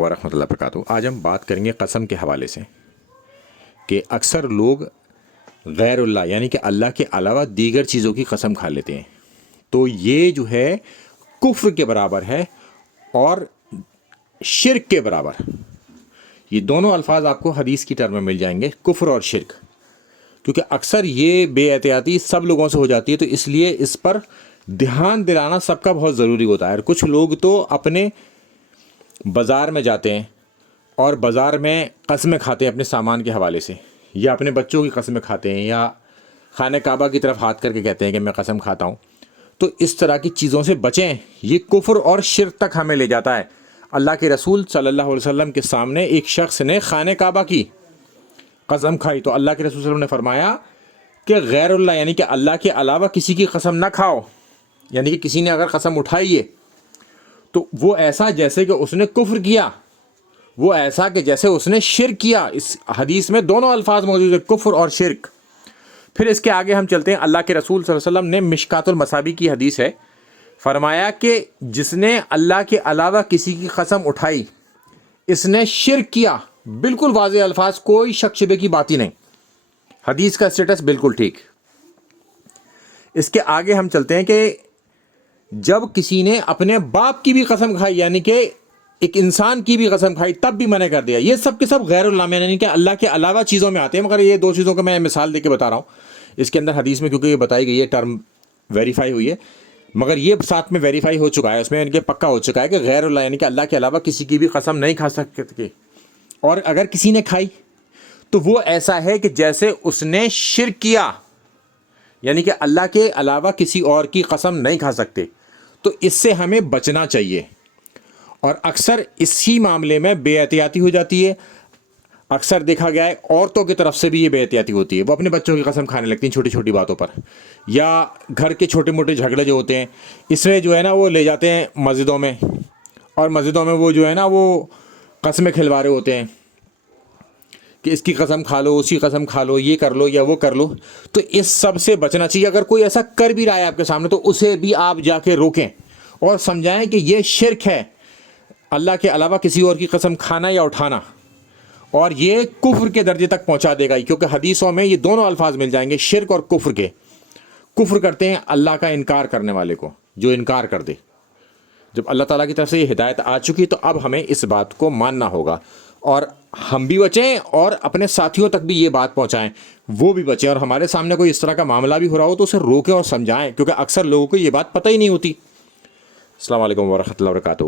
ورحمۃ اللہ وبرکاتہ۔ آج ہم بات کریں گے قسم کے حوالے سے کہ اکثر لوگ غیر اللہ یعنی کہ اللہ کے علاوہ دیگر چیزوں کی قسم کھا لیتے ہیں، تو یہ جو ہے کفر کے برابر ہے اور شرک کے برابر۔ یہ دونوں الفاظ آپ کو حدیث کی ٹرم میں مل جائیں گے، کفر اور شرک، کیونکہ اکثر یہ بے احتیاطی سب لوگوں سے ہو جاتی ہے، تو اس لیے اس پر دھیان دلانا سب کا بہت ضروری ہوتا ہے۔ اور کچھ لوگ تو اپنے بازار میں جاتے ہیں اور بازار میں قسمیں کھاتے ہیں اپنے سامان کے حوالے سے، یا اپنے بچوں کی قسمیں کھاتے ہیں، یا خانہ کعبہ کی طرف ہاتھ کر کے کہتے ہیں کہ میں قسم کھاتا ہوں۔ تو اس طرح کی چیزوں سے بچیں، یہ کفر اور شرک تک ہمیں لے جاتا ہے۔ اللہ کے رسول صلی اللہ علیہ وسلم کے سامنے ایک شخص نے خانہ کعبہ کی قسم کھائی، تو اللہ کے رسول صلی اللہ علیہ وسلم نے فرمایا کہ غیر اللہ یعنی کہ اللہ کے علاوہ کسی کی قسم نہ کھاؤ، یعنی کہ کسی نے اگر قسم اٹھائی ہے تو وہ ایسا جیسے کہ اس نے کفر کیا، وہ ایسا کہ جیسے اس نے شرک کیا۔ اس حدیث میں دونوں الفاظ موجود ہیں، کفر اور شرک۔ پھر اس کے آگے ہم چلتے ہیں، اللہ کے رسول صلی اللہ علیہ وسلم نے مشکات المصابیح کی حدیث ہے، فرمایا کہ جس نے اللہ کے علاوہ کسی کی قسم اٹھائی اس نے شرک کیا۔ بالکل واضح الفاظ، کوئی شک شبے کی بات ہی نہیں، حدیث کا اسٹیٹس بالکل ٹھیک۔ اس کے آگے ہم چلتے ہیں کہ جب کسی نے اپنے باپ کی بھی قسم کھائی یعنی کہ ایک انسان کی بھی قسم کھائی تب بھی منع کر دیا۔ یہ سب کے سب غیر اللہ میں یعنی کہ اللہ کے علاوہ چیزوں میں آتے ہیں، مگر یہ دو چیزوں کا میں مثال دے کے بتا رہا ہوں۔ اس کے اندر حدیث میں کیونکہ یہ بتائی گئی ہے، ٹرم ویریفائی ہوئی ہے، مگر یہ ساتھ میں ویریفائی ہو چکا ہے، اس میں ان کے پکا ہو چکا ہے کہ غیر اللہ یعنی کہ اللہ کے علاوہ کسی کی بھی قسم نہیں کھا سکتے، اور اگر کسی نے کھائی تو وہ ایسا ہے کہ جیسے اس نے شرک کیا، یعنی کہ اللہ کے علاوہ کسی اور کی قسم نہیں کھا سکتے۔ تو اس سے ہمیں بچنا چاہیے، اور اکثر اسی معاملے میں بے احتیاطی ہو جاتی ہے۔ اکثر دیکھا گیا ہے عورتوں کی طرف سے بھی یہ بے احتیاطی ہوتی ہے، وہ اپنے بچوں کی قسم کھانے لگتی ہیں چھوٹی چھوٹی باتوں پر، یا گھر کے چھوٹے موٹے جھگڑے جو ہوتے ہیں اس میں جو ہے نا وہ لے جاتے ہیں مسجدوں میں، اور مسجدوں میں وہ جو ہے نا وہ قسمیں کھلوا رہے ہوتے ہیں کہ اس کی قسم کھا لو، اس کی قسم کھا لو، یہ کر لو یا وہ کر لو۔ تو اس سب سے بچنا چاہیے۔ اگر کوئی ایسا کر بھی رہا ہے آپ کے سامنے تو اسے بھی آپ جا کے روکیں اور سمجھائیں کہ یہ شرک ہے، اللہ کے علاوہ کسی اور کی قسم کھانا یا اٹھانا، اور یہ کفر کے درجے تک پہنچا دے گا، کیونکہ حدیثوں میں یہ دونوں الفاظ مل جائیں گے، شرک اور کفر کے۔ کفر کرتے ہیں اللہ کا انکار کرنے والے کو، جو انکار کر دے۔ جب اللہ تعالیٰ کی طرف سے یہ ہدایت آ چکی تو اب ہمیں اس بات کو ماننا ہوگا، اور ہم بھی بچیں اور اپنے ساتھیوں تک بھی یہ بات پہنچائیں، وہ بھی بچیں، اور ہمارے سامنے کوئی اس طرح کا معاملہ بھی ہو رہا ہو تو اسے روکیں اور سمجھائیں، کیونکہ اکثر لوگوں کو یہ بات پتہ ہی نہیں ہوتی۔ السلام علیکم ورحمۃ اللہ وبرکاتہ۔